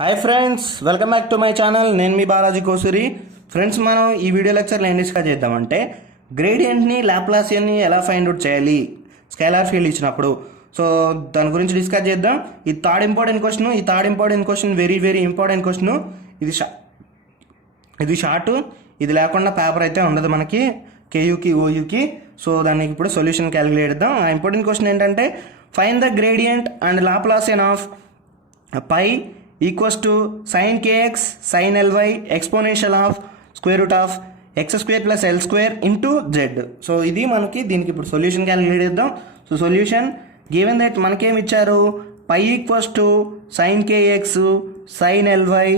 Hi friends, welcome back to my channel. నేను మీ Balaji Kosuri. Friends, మనం ఈ వీడియో లెక్చర్లో ఏం డిస్కస్ చేద్దామంటే గ్రేడియంట్ని లాప్లాసియన్ని ఎలా ఫైండ్ అవుట్ చేయాలి స్కేలార్ ఫీల్డ్ ఇచ్చినప్పుడు. సో దాని గురించి డిస్కస్ చేద్దాం. ఈ third important question very very important question. ఇది షార్ట్, ఇది లేకుండా పేపర్ అయితే ఉండదు మనకి కేయూకి ఓయూకి. సో దానికి ఇప్పుడు సొల్యూషన్ క్యాలిక్యులేట్ చేద్దాం. ఆ ఇంపార్టెంట్ క్వశ్చన్ ఏంటంటే find the gradient and Laplacian of pi equals to sine kx sine l y exponential of square root of x square plus L square into z. So ఇది మనకి దీనికి ఇప్పుడు solution calculate చేద్దాం. So solution given that మనకేమి ఇచ్చారు, pi equals to sine kx sine l y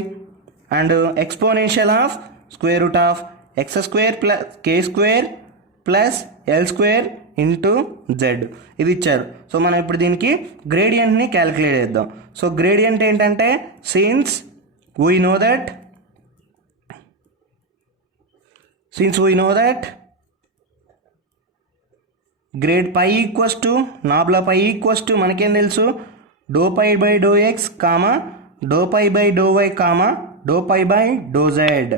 and exponential of square root of x square plus k square plus L square into z ఇది ఇచ్చారు. So మనం ఇప్పుడు దీనికి గ్రేడియంట్ని క్యాలిక్యులేట్ చేద్దాం. సో గ్రేడియంట్ ఏంటంటే since we know that grad pi equals to nabla pi equals to మనకేం తెలుసు, do pi by do x comma do pi by do y comma do pi by do z.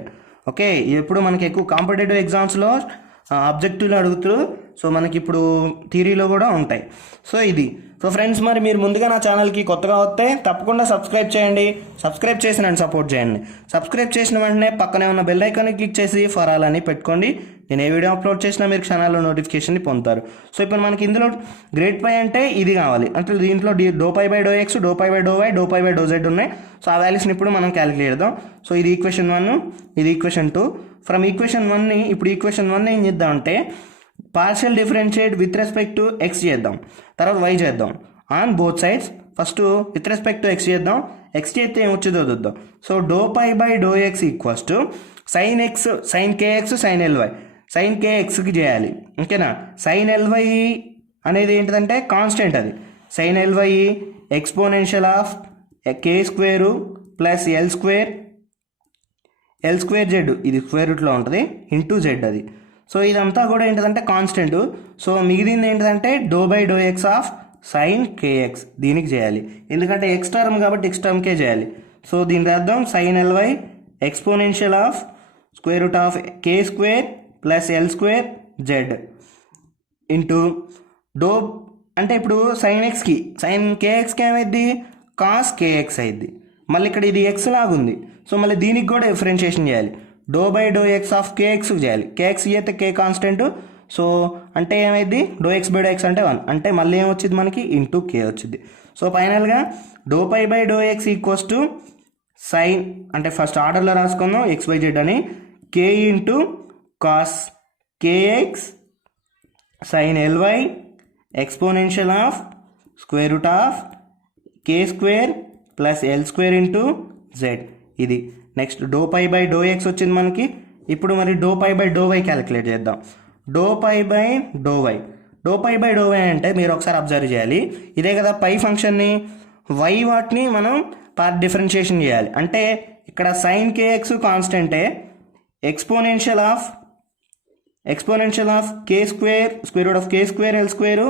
Okay, ఎప్పుడు మనకి ఎక్కువ competitive ఎగ్జామ్స్లో ఆబ్జెక్టివ్లో అడుగుతారు. So మనకి ఇప్పుడు థియరీలో కూడా ఉంటాయి. సో ఇది. సో ఫ్రెండ్స్, మరి మీరు ముందుగా నా ఛానల్కి కొత్తగా వస్తే తప్పకుండా సబ్స్క్రైబ్ చేయండి. సబ్స్క్రైబ్ చేసి నన్ను సపోర్ట్ చేయండి. సబ్స్క్రైబ్ చేసిన వెంటనే పక్కనే ఉన్న బెల్ ఐకాన్ని క్లిక్ చేసి ఫర్ ఆల్ అని పెట్టుకోండి. నేను ఏ వీడియో అప్లోడ్ చేసినా మీరు క్షణాల్లో నోటిఫికేషన్ని పొందుతారు. సో ఇప్పుడు మనకి ఇందులో గ్రేడ్ పై అంటే ఇది కావాలి అంటే దీంట్లో do pi by do x do pi by do y do pi by do z ఉన్నాయి. సో ఆ వాల్యూస్ని ఇప్పుడు మనం క్యాలిక్యులేట్ చేద్దాం. సో ఇది ఈక్వేషన్ 1, ఇది ఈక్వేషన్ 2. ఫ్రమ్ ఈక్వేషన్ 1ని ఇప్పుడు ఈక్వేషన్ 1 ఏం చేద్దామంటే partial differentiate with respect to x చేద్దాం, తర్వాత వై చేద్దాం on both sides. First with respect to x చేద్దాం. ఎక్స్ చేస్తే ఏమొచ్చిందో చూద్దాం. So do pi by do x equals to sine x sine kx sine l y sine కేఎక్స్కి చేయాలి. ఓకేనా. సైన్ ఎల్వై అనేది ఏంటిదంటే కాన్స్టెంట్, అది sine l y exponential of k square plus L square Z, ఇది స్క్వేర్ రూట్లో ఉంటుంది ఇంటూ జెడ్ అది. సో ఇదంతా కూడా ఏంటిదంటే కాన్స్టెంట్. సో మిగిలింది ఏంటిదంటే do by do x of sine k x, దీనికి చేయాలి ఎందుకంటే ఎక్స్ టర్మ్ కాబట్టి ఎక్స్ టర్మ్కే చేయాలి. సో దీని అర్థం sine l y exponential of square root of K square plus L square z into do అంటే ఇప్పుడు సైన్ ఎక్స్కి సైన్ కేఎక్స్కి ఏమైంది కాస్ కేఎక్స్ అయింది. మళ్ళీ ఇక్కడ ఇది ఎక్స్ లాగుంది. సో మళ్ళీ దీనికి కూడా డిఫరెన్షియేషన్ చేయాలి. Do by do x of కేఎక్స్కి చేయాలి. కేఎక్స్ అయితే కే కాన్స్టెంట్. సో అంటే ఏమైంది do x by do x అంటే 1 అంటే మళ్ళీ ఏమొచ్చింది మనకి ఇంటూ కే వచ్చింది. సో ఫైనల్గా do pi by do x equals to sine అంటే ఫస్ట్ ఆర్డర్లో రాసుకుందాం ఎక్స్ బై జెడ్ అని k into cos k x sine l y exponential of square root of K square plus L square into z ఇది. Next do pi by do x వచ్చింది మనకి. ఇప్పుడు మరి do pi by do y calculate చేద్దాం. Do pi by do y అంటే మీరు ఒకసారి observe చేయాలి. ఇదే కదా పై ఫంక్షన్ని, వై వాటిని మనం పార్ట్ డిఫరెన్షియేషన్ చేయాలి. అంటే ఇక్కడ సైన్ కేఎక్స్ కాన్స్టెంటే, exponential of K square square root of K square l square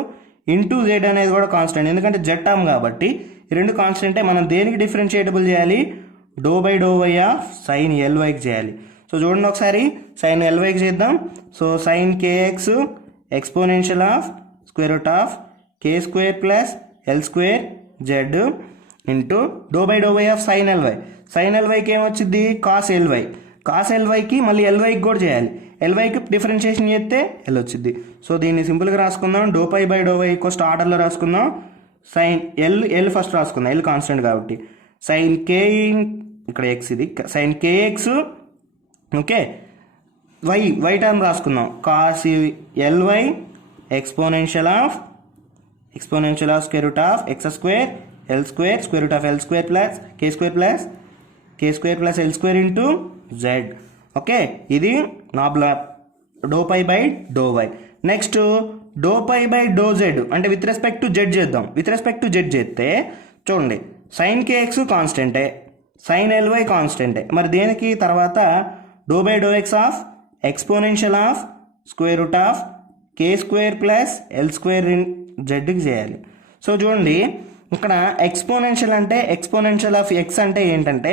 into z అనేది కూడా కాన్స్టెంట్ ఎందుకంటే జెడ్ టర్మ్ కాబట్టి ఈ రెండు కాన్స్టెంటే. మనం దేనికి డిఫరెన్షియేటబుల్ చేయాలి, do by do y of sine ఎల్వైకి చేయాలి. సో చూడండి ఒకసారి సైన్ ఎల్వైకి చేద్దాం. So sine k x exponential of square root of K square plus L square z into do by do y of sine ఎల్వైకి ఏమొచ్చింది కాస్ ఎల్వైకి మళ్ళీ ఎల్వైకి కూడా చేయాలి. ఎల్వైకి డిఫరెన్షియేషన్ చేస్తే ఎల్ వచ్చింది. సో దీన్ని సింపుల్గా రాసుకుందాం. Do pi by do y equals ఆర్డర్లో రాసుకుందాం. సైన్ ఎల్ ఫస్ట్ రాసుకుందాం, ఎల్ కాన్స్టెంట్ కాబట్టి సైన్ కే ఇక్కడ ఎక్స్ ఇది sine k x okay y term రాసుకుందాం cos l y exponential of square root of x square l square square root of l square plus k square plus L square into z. Okay, ఇది nabla do pi by do y. Next do pi by do z అంటే with respect to z చేద్దాం. With respect to z చేస్తే చూడండి sine k x కాన్స్టెంటే, sine l y కాన్స్టెంటే. మరి దేనికి తర్వాత do by do x of exponential of square root of K square plus L square జెడ్కి చేయాలి. సో చూడండి ఇక్కడ ఎక్స్పోనెన్షియల్ అంటే ఎక్స్పోనెన్షియల్ ఆఫ్ ఎక్స్ అంటే ఏంటంటే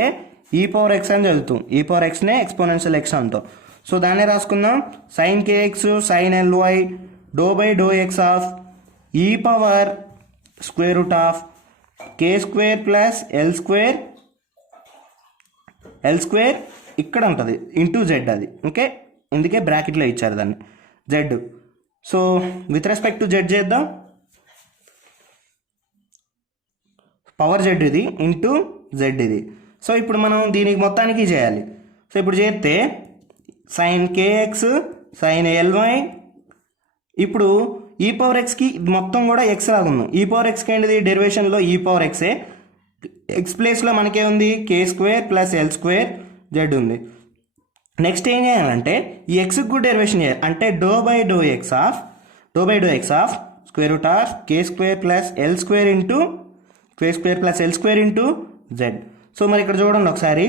ఈ పవర్ ఎక్స్ అని చదువుతాం. ఈ పవర్ ఎక్స్నే ఎక్స్పోనెన్షియల్ ఎక్స్ అంటాం. సో దాన్నే రాసుకుందాం. Sine kx sine l y do by do x of ఈ power square root of K square plus L square ఇక్కడ ఉంటుంది ఇంటూ జెడ్ అది. ఓకే, ఇందుకే బ్రాకెట్లో ఇచ్చారు దాన్ని Z. So with respect to z చేద్దాం. పవర్ జెడ్ ఇది ఇంటూ జెడ్ ఇది. సో ఇప్పుడు మనం దీనికి మొత్తానికి చేయాలి. సో ఇప్పుడు చేస్తే సైన్ కేఎక్స్ సైన్ ఎల్వై, ఇప్పుడు ఈ పవర్ ఎక్స్కి మొత్తం కూడా ఎక్స్ లాగా ఉన్నాం. ఈ పవర్ ఎక్స్కి ఏంటిది డెరివేషన్లో ఈ పవర్ ఎక్సే, ఎక్స్ ప్లేస్లో మనకే ఉంది k square plus L square z ఉంది. నెక్స్ట్ ఏం చేయాలంటే ఈ ఎక్స్కి కూడా డెరివేషన్ చేయాలి. అంటే do by do x of square root of K square plus L square into k square plus L square into z. So మరి ఇక్కడ చూడండి ఒకసారి,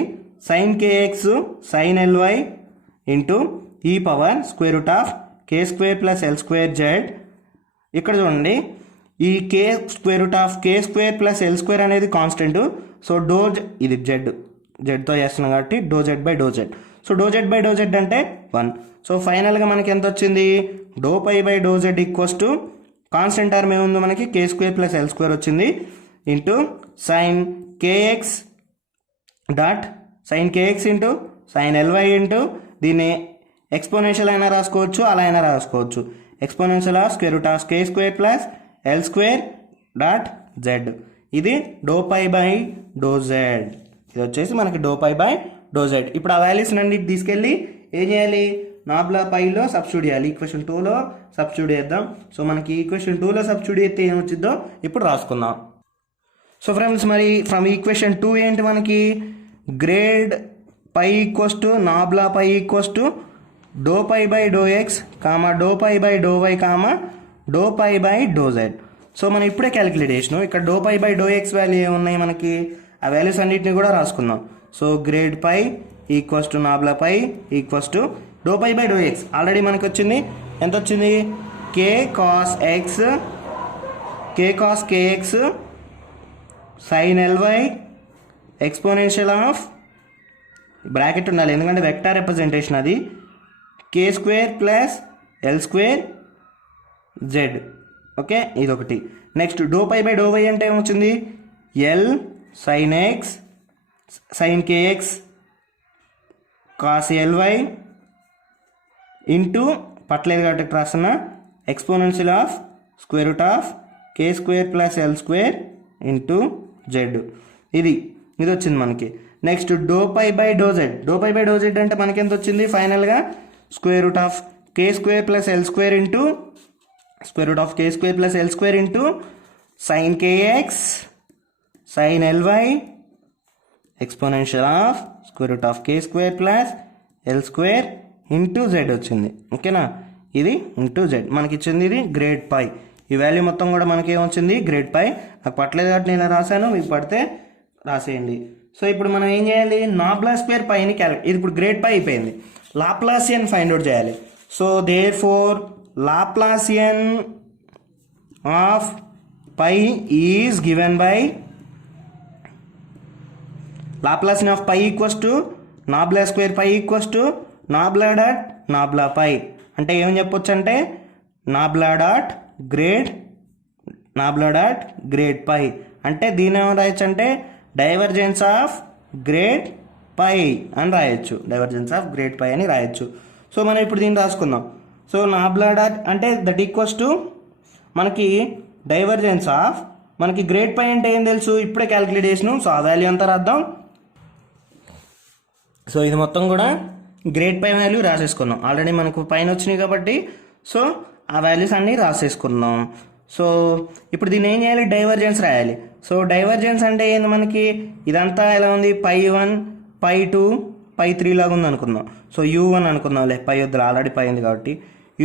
sine kx sine l y into ఈ power square root of K square plus L square z. ఇక్కడ చూడండి ఈ k square root of K square plus L square అనేది constant. So ఇది జెడ్తో చేస్తున్నాం కాబట్టి do z by do z. So do z by do z అంటే 1. So ఫైనల్గా మనకి ఎంత వచ్చింది, do pi by do z equals to constant term ఏముంది మనకి k square plus L square వచ్చింది into sine k x dot sine k x into sine l y into దీన్ని exponential అయినా రాసుకోవచ్చు, అలా అయినా రాసుకోవచ్చు. Exponential of square root of K square plus L square dot z. ఇది do pi by do z. ఇది వచ్చేసి మనకి do pi by do z. ఇప్పుడు ఆ వాల్యూస్ అన్ని తీసుకెళ్ళి ఏం చేయాలి, నాబ్లా పైలో సబ్స్టిట్యూట్ చేయాలి. ఈక్వేషన్ 2లో సబ్స్టిట్యూట్ చేద్దాం. సో మనకి ఈక్వేషన్ 2లో సబ్స్టిట్యూట్ చేస్తే ఏమొచ్చిందో ఇప్పుడు రాసుకుందాం. సో ఫ్రెండ్స్ మరి ఫ్రమ్ ఈక్వేషన్ 2 ఏంటి మనకి, grad pi equals to nabla pi equals to do pi by do x comma do pi by do y comma do pi by do z. So మనం ఇప్పుడే calculate చేసినాం. ఇక్కడ do pi by do x value ఏమున్నాయి మనకి, ఆ values అన్నిటిని కూడా రాసుకుందాం. So grad pi equals to nabla pi equals to do pi by do x already మనకి వచ్చింది. ఎంత వచ్చింది, k cos k x sine l y exponential of bracket ఉండాలి ఎందుకంటే వెక్టార్ రిప్రజెంటేషన్ అది, k square plus L square z. Okay, ఇదొకటి. Next do pi by do y అంటే ఏమొచ్చింది, l sine x sine k x cos l y into పట్టలేదు కాబట్టి రాస్తున్న exponential of square root of K square plus L square into z. ఇది వచ్చింది మనకి. Next do pi by do z అంటే మనకి ఎంత వచ్చింది ఫైనల్గా, square root of K square plus L square into square root of K square plus L square into sine kx sine l y exponential of square root of K square plus L square into Z వచ్చింది. ఓకేనా, ఇది into Z మనకి ఇచ్చింది. ఇది grad phi. ఈ value మొత్తం కూడా మనకి ఏమొచ్చింది, గ్రేడ్ పై. నాకు పట్టలేదు కాబట్టి నేను రాశాను, మీకు పడితే రాసేయండి. సో ఇప్పుడు మనం ఏం చేయాలి, నాబ్లా స్క్వేర్ పైని ఇది ఇప్పుడు గ్రేడ్ పై అయిపోయింది. లాప్లాసియన్ ఫైండ్ అవుట్ చేయాలి. So therefore Laplacian of pi is given by Laplacian of pi equals to nabla square pi equals to nabla dot nabla pi. అంటే ఏం చెప్పొచ్చు అంటే నాబ్లా డాట్ గ్రేడ్ పై. అంటే దీని ఏమో రాయొచ్చు అంటే డైవర్జెన్స్ ఆఫ్ గ్రేడ్ పై అని రాయొచ్చు, డైవర్జెన్స్ ఆఫ్ గ్రేడ్ పై అని రాయొచ్చు. సో మనం ఇప్పుడు దీన్ని రాసుకుందాం. సో నాబ్లా డాట్ అంటే దట్ ఈక్వల్స్ టు మనకి డైవర్జెన్స్ ఆఫ్ మనకి గ్రేడ్ పై అంటే ఏం తెలుసు, ఇప్పుడే క్యాలిక్యులేట్ చేసినాం. సో ఆ వాల్యూ అంతా రాద్దాం. సో ఇది మొత్తం కూడా గ్రేడ్ పై వాల్యూ రాసేసుకుందాం. ఆల్రెడీ మనకు పైన వచ్చినాయి కాబట్టి సో ఆ వాల్యూస్ అన్నీ రాసేసుకుందాం. సో ఇప్పుడు దీన్ని ఏం చేయాలి, డైవర్జెన్స్ రాయాలి. సో డైవర్జెన్స్ అంటే ఏంది మనకి, ఇదంతా ఎలా ఉంది, π1 π2 π3 లాగా ఉంది అనుకుందాం. సో u1 అనుకుందాంలే, పై వద్దు ఆల్రెడీ పై ఉంది కాబట్టి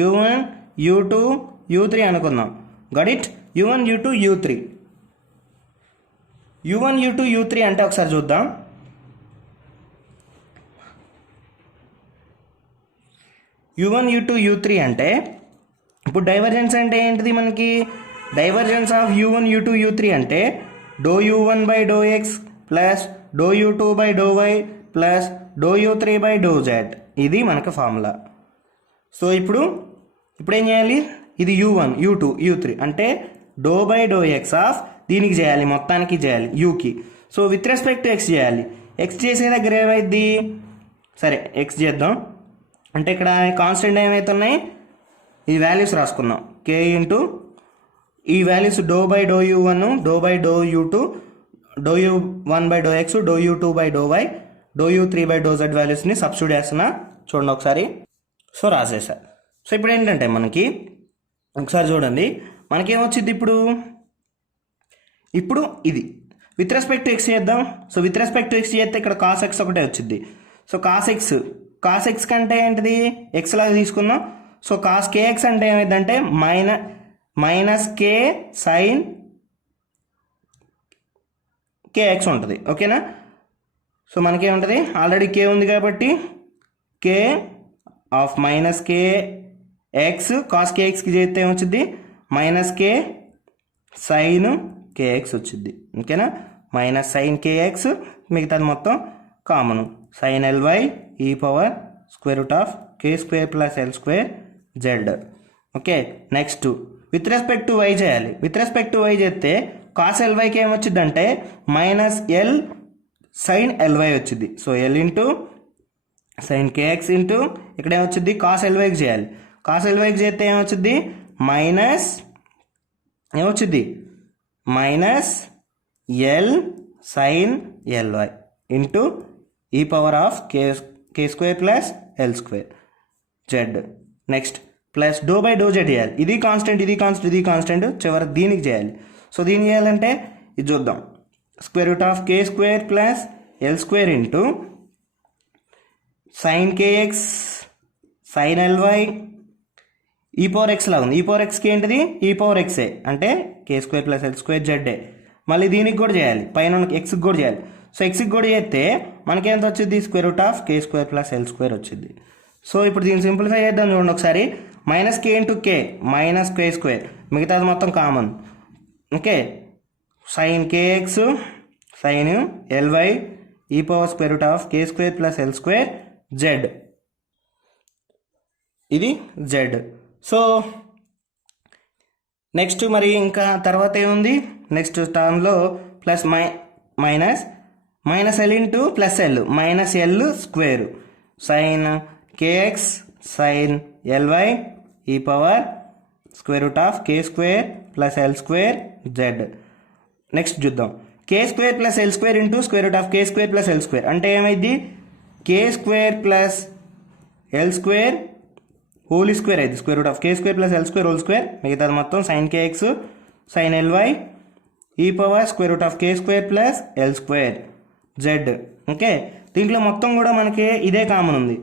u1 u2 u3 అనుకుందాం. Got it, u1 u2 u3 u1 u2 u3 అంటే ఒకసారి చూద్దాం. u1 u2 u3 అంటే ఇప్పుడు డైవర్జెన్స్ అంటే ఏంటిది మనకి, divergence of u1 u2 u3 అంటే do u1 by do x plus do u2 by do y plus do u3 by do z. ఇది మనకు ఫార్ములా. సో ఇప్పుడు ఏం చేయాలి, ఇది u1 u2 u3 అంటే do by do x of దీనికి చేయాలి, మొత్తానికి చేయాలి యూకి. So with respect to x చేయాలి. ఎక్స్ చేసే దగ్గర ఏమైంది, సరే ఎక్స్ చేద్దాం. అంటే ఇక్కడ కాన్స్టెంట్ ఏమవుతున్నాయి, ఈ వాల్యూస్ రాసుకుందాం. కే ఇంటూ ఈ values do by do u1 do by do u2 do u1 by do x do u2 by do y do u3 by do z వాల్యూస్ని సబ్స్టిట్యూట్ చేస్తున్నా. చూడండి ఒకసారి. సో రాసేసా. సో ఇప్పుడు ఏంటంటే మనకి ఒకసారి చూడండి మనకేమొచ్చింది ఇప్పుడు ఇది విత్ రెస్పెక్ట్ టు ఎక్స్ చేద్దాం. So with respect to X చేస్తే ఇక్కడ కాస్ ఎక్స్ ఒకటే వచ్చింది. సో కాస్ ఎక్స్ కంటే ఏంటిది ఎక్స్ లాగా తీసుకుందాం. సో కాస్ కేఎక్స్ అంటే ఏమైందంటే మైనస్ కే సైన్ కేఎక్స్ ఉంటుంది. ఓకేనా. సో మనకేముంటుంది, ఆల్రెడీ కే ఉంది కాబట్టి k of minus k x cos కేఎక్స్కి చేస్తే ఏమొచ్చింది మైనస్ కే సైన్ కేఎక్స్ వచ్చింది. ఓకేనా. మైనస్ సైన్ కేఎక్స్, మిగతాది మొత్తం కామన్ సైన్ ఎల్వై ఈ power square root of K square plus L square z. Okay. Next with respect to y చేయాలి. With respect to y చేస్తే కాస్ ఎల్వైకి ఏమొచ్చింది అంటే మైనస్ ఎల్ సైన్ ఎల్వై వచ్చింది. So l into sine k x into ఇక్కడ ఏమొచ్చింది cos ఎల్వైకి చేయాలి. కాస్ ఎల్వైకి చేస్తే ఏమొచ్చింది minus l sine l y into ఈ power of K square plus L square z. Next plus do by do Z చేయాలి. ఇది కాన్స్టెంట్ చివరి దీనికి చేయాలి. సో దీనికి చేయాలంటే ఇది చూద్దాం. Square root of K square plus L square into sine kx sine LY ఈ పవర్ ఎక్స్ లాగా ఉంది. ఈ పవర్ ఎక్స్కి ఏంటిది ఈ పవర్ ఎక్సే అంటే k square plus L square జెడ్ఏ. మళ్ళీ దీనికి కూడా చేయాలి, పైన ఎక్స్కి కూడా చేయాలి. సో ఎక్స్కి కూడా చేస్తే మనకేంత వచ్చింది square root of K square plus L square వచ్చింది. సో ఇప్పుడు దీన్ని సింప్లిఫై చేద్దాం. చూడండి ఒకసారి. Minus K into K minus కే స్క్వేర్, మిగతాది మొత్తం common. Okay. Sine kx sine LY ఈ power square root of K square plus L square Z. ఇది జెడ్. సో నెక్స్ట్ మరి ఇంకా తర్వాత ఏముంది, నెక్స్ట్ టర్మ్లో plus minus L into plus L minus L square sine kx sine LY ఈ power square root of K square plus L square z. Next చూద్దాం. K square plus L square into square root of K square plus L square అంటే ఏమైంది k square plus L square whole square అయితే square root of K square plus L square whole square, మిగతాది మొత్తం sine kx sine LY ఈ power square root of K square plus L square z. Okay. దీంట్లో మొత్తం కూడా మనకి ఇదే common ఉంది.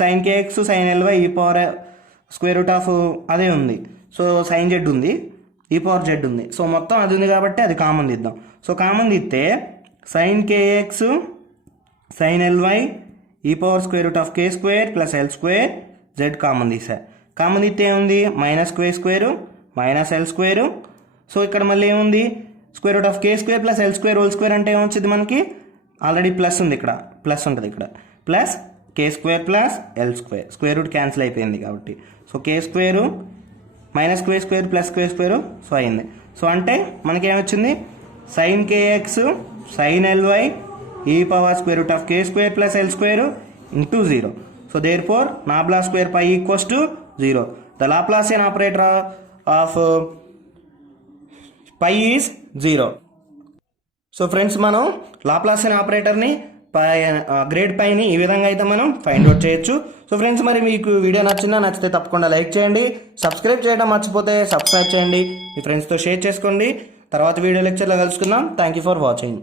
సైన్ కేఎక్స్ సైన్ ఎల్వై ఈ పవర్ స్క్వేర్ రూట్ ఆఫ్ అదే ఉంది. సో సైన్ జెడ్ ఉంది, ఈ పవర్ జెడ్ ఉంది. సో మొత్తం అది ఉంది కాబట్టి అది కామన్ తీద్దాం. సో కామన్ తీస్తే సైన్ కేఎక్స్ సైన్ ఎల్వై ఈ power square root of K square plus L square z common తీసా. కామన్ తీస్తే ఏముంది minus k square minus l square. So ఇక్కడ మళ్ళీ ఏముంది square root of K square plus L square whole square అంటే ఏమొచ్చింది మనకి ఆల్రెడీ ప్లస్ ఉంది, ఇక్కడ ప్లస్ ఉంటుంది, ఇక్కడ plus k square plus L square square root cancel అయిపోయింది కాబట్టి. సో కే స్క్వేరు మైనస్ కే square plus k square so అయింది. సో అంటే మనకేమొచ్చింది సైన్ కేఎక్స్ సైన్ ఎల్వై ఈ power square root of K square plus L square into 0. So therefore nabla square pi equals to 0. The Laplacian operator of pi is 0. So friends మనం Laplacian ఆపరేటర్ని grad పైని ఈ విధంగా అయితే మనం find out చేయొచ్చు. So friends మరి మీకు వీడియో నచ్చితే తప్పకుండా లైక్ చేయండి, సబ్స్క్రైబ్ చేయడం మర్చిపోతే సబ్స్క్రైబ్ చేయండి, మీ ఫ్రెండ్స్తో షేర్ చేసుకోండి. తర్వాత వీడియో లెక్చర్లో కలుసుకుందాం. Thank you for watching.